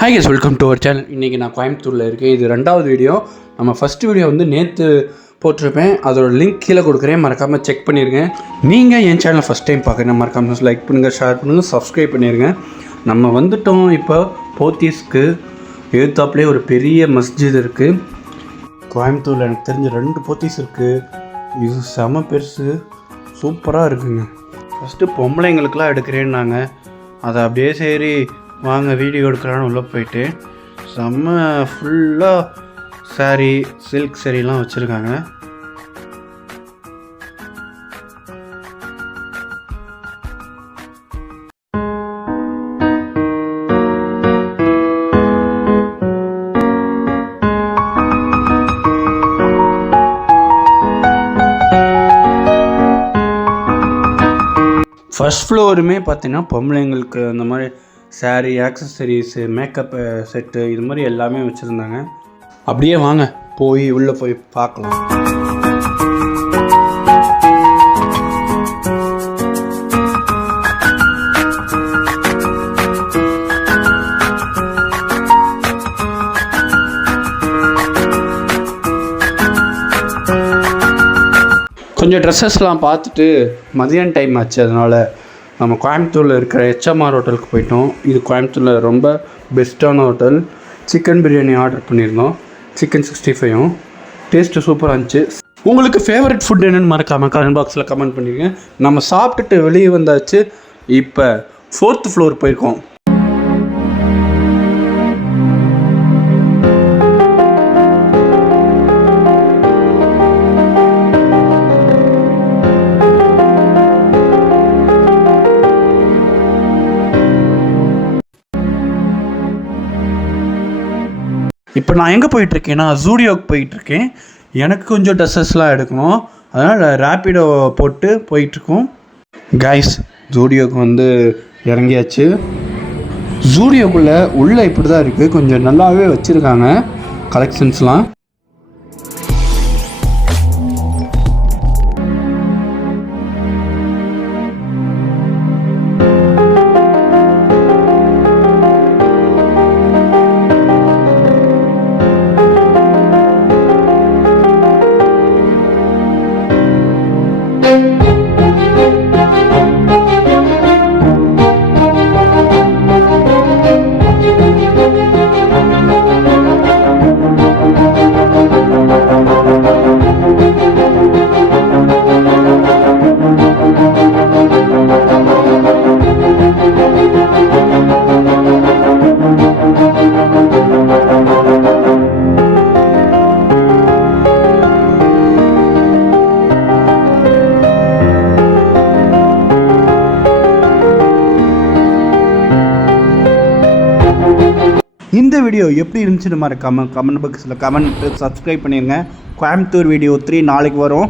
Hi guys, welcome to our channel. இன்றைக்கி நான் கோயம்புத்தூரில் இருக்கேன். இது ரெண்டாவது வீடியோ. நம்ம ஃபஸ்ட் வீடியோ வந்து நேற்று போட்டிருப்பேன். அதோட லிங்க் கீழே கொடுக்குறேன், மறக்காமல் செக் பண்ணிடுங்க. நீங்கள் என் சேனலை ஃபஸ்ட் டைம் பார்க்குறேன், மறக்காமல் லைக் பண்ணுங்கள், ஷேர் பண்ணுங்கள், சப்ஸ்கிரைப் பண்ணிடுங்க. நம்ம வந்துட்டோம் இப்போ போத்தீஸ்க்கு. எழுத்தாப்புலேயே ஒரு பெரிய மஸ்ஜித் இருக்குது. கோயம்புத்தூரில் எனக்கு தெரிஞ்ச 2 போத்தீஸ் இருக்குது. இது செம பெருசு, சூப்பராக இருக்குங்க. ஃபஸ்ட்டு பொம்பளைங்களுக்கெலாம் எடுக்கிறேன்னாங்க. அதை அப்படியே சரி வாங்க வீடியோ எடுக்கலான்னு உள்ளே போயிட்டு செம்ம ஃபுல்லாக சாரீ, சில்க் சாரீலாம் வச்சுருக்காங்க. ஃபர்ஸ்ட் ஃப்ளோருமே பார்த்தீங்கன்னா பொம்பளைங்களுக்கு அந்த மாதிரி சாரீ, ஆக்சசரிஸு, மேக்கப் செட்டு, இது மாதிரி எல்லாமே வச்சுருந்தாங்க. அப்படியே வாங்க போய் உள்ளே போய் பார்க்கலாம். கொஞ்சம் ட்ரெஸ்ஸஸ்லாம் பார்த்துட்டு மதியான டைம் ஆச்சு, அதனால் நம்ம கோயம்புத்தூரில் இருக்கிற HMR ஹோட்டலுக்கு போயிட்டோம். இது கோயம்புத்தூரில் ரொம்ப பெஸ்ட்டான ஹோட்டல். சிக்கன் பிரியாணி ஆர்டர் பண்ணியிருந்தோம், சிக்கன் 65. டேஸ்ட்டு சூப்பராக இருந்துச்சு. உங்களுக்கு ஃபேவரட் ஃபுட் என்னென்னு மறக்காமல் கமெண்ட் பாக்ஸில் கமெண்ட் பண்ணிடுங்க. நம்ம சாப்பிட்டுட்டு வெளியே வந்தாச்சு. இப்போ 4th ஃப்ளோர் போயிருக்கோம். இப்போ நான் எங்கே போயிட்டுருக்கேன்னா ஜூடியோக்கு போயிட்டுருக்கேன். எனக்கு கொஞ்சம் ட்ரெஸ்ஸஸ்லாம் எடுக்கணும், அதனால் ரேப்பிடோ போட்டு போயிட்டுருக்கோம். கைஸ், ஜூடியோக்கு வந்து இறங்கியாச்சு. ஜூடியோக்குள்ளே உள்ளே இப்படி தான் இருக்குது. கொஞ்சம் நல்லாவே வச்சுருக்காங்க கலெக்ஷன்ஸ்லாம். இந்த வீடியோ எப்படி இருந்துச்சுன்னு மறக்காமல் கமெண்ட் பாக்ஸில் கமெண்ட், சப்ஸ்கிரைப் பண்ணிடுங்க. கோயம்புத்தூர் வீடியோ 3 நாளைக்கு வரும்.